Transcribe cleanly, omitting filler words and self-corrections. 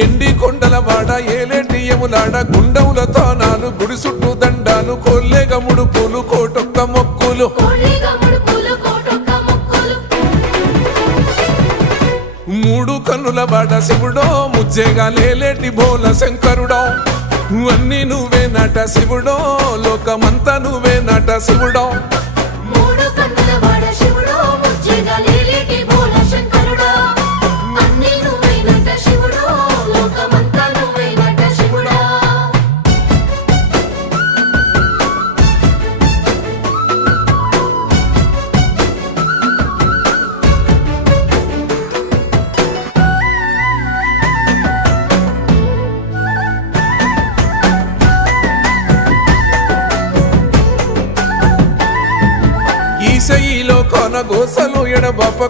ఎండి కొండల వాడ ఏలేటి యములాడ గుండముల తానాలు గుడి చుట్టూ దండాలు కొల్లేగ ముడుపులు కోటొక్క మొక్కులు మూడు కన్నుల వాడ శివుడో ముజ్జేగా లేలేటి బోల శంకరుడో అన్నీ నువ్వే నట శివుడో లోకమంతా నువ్వే నట శివుడో ఈశయిలో కొన గోసలు ఎడబాప